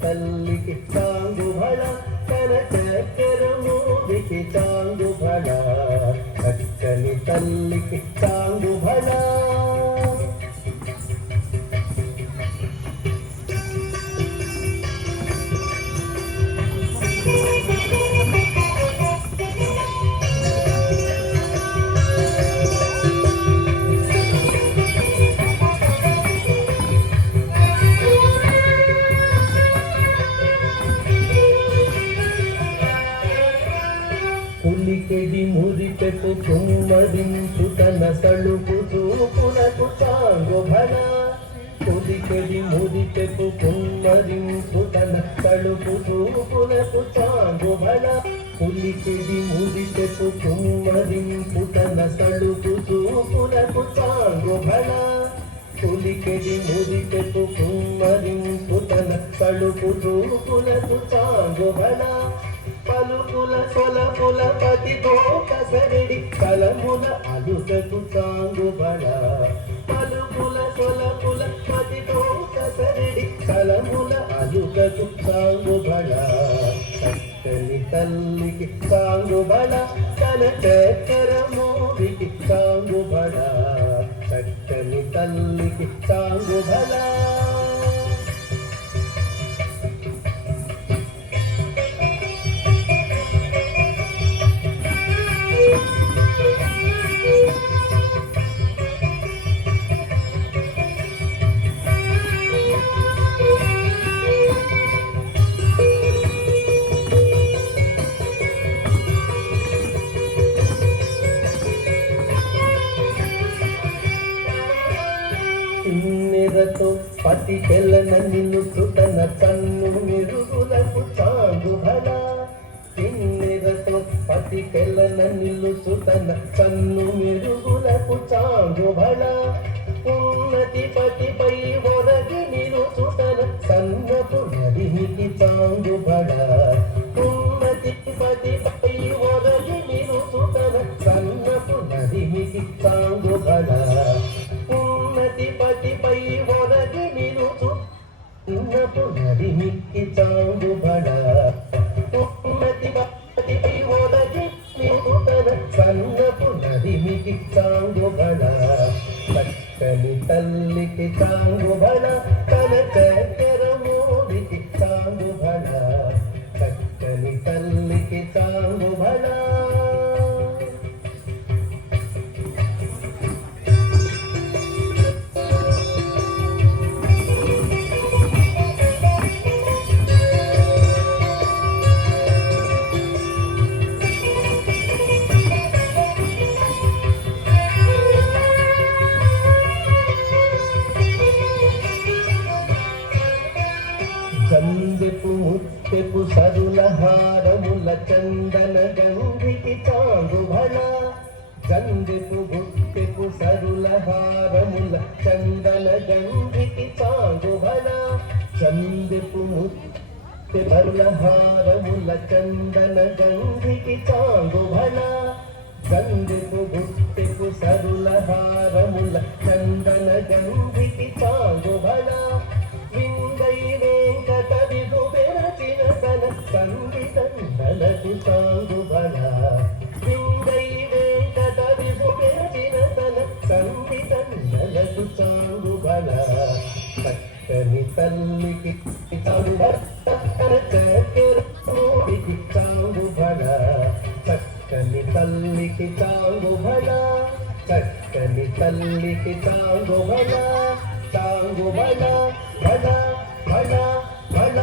తల్లికి చాంగు భళ తన చక్కెర మూడికి చాంగు భళ చక్కని తల్లికి చాంగు భళ పులికెడి మురిపెపు కుమ్మరించు తన తలుపు చూపునకు చాంగు భళ పులికెడి మురిపెపు కుమ్మరించు తన తలుపు చూపునకు చాంగు భళ పులికెడి మురిపెపు కుమ్మరించు తన తలుపు చూపునకు చాంగు భళ పులికెడి మురిపెపు కుమ్మరించు తన తలుపు చూపునకు చాంగు భళ పలుకుల సొలపుల పతితో కసరెడి కలముల అలుకకు చాంగు భళ పలుకుల సొలపుల పతితో కసరెడి కలముల అలుకకు చాంగు భళ చక్కని తల్లికి చాంగు భళ తన చక్కెర మూడికి చాంగు భళ చక్కని తల్లికి చాంగు భళ కిన్నెరతో పతి తెల్లన నిలుసు తన కన్ను మెరుగులకు చాంగు భళ కిన్నెరతో పతి తెల్లన నిలుసు తన కన్ను మెరుగులకు చాంగు భళ ఉన్నతి పతిపై ఒరగి నిలుసు తన సన్నపు నడినికి చాంగు భళ ఉన్నతి పతిపై ఒరగి నిలుసు తన సన్నపు నడినికి చాంగు భళ పతిపై ఒరగి నిలుచు ఉన్నపు నడిమికి చాంగు భళ ఉన్నతి పతిపై ఒరగి నిలుతన సన్నపు నడిమికి చాంగు భళ చక్కని తల్లికి చాంగు భళ తన చక్కెర మూడికి చాంగు భళ చక్కని తల్లికి చాంగు భళ చందెపు ముత్తెపు సరుల హారముల చందన గంధికి చాంగు భళ చందెపు ముత్తెపు సరుల హారముల చందన గంధికి చాంగు భళ చందెపు ముత్తె సరుల హారముల చందన గంధికి చాంగు భళ చందెపు ముత్తెపు సరుల హారముల చందన గంధికి చాంగు భళ సంగీతందలకు చాంగు భళ సింగై వెంకటవిధు పెరచిన తన సంగీతందలకు చాంగు భళ చక్కని తల్లికి చాంగు భళ చక్కెర మూడికి చాంగు భళ చక్కని తల్లికి చాంగు భళ చక్కని తల్లికి చాంగు భళ చాంగు భళ భళ భళ భళ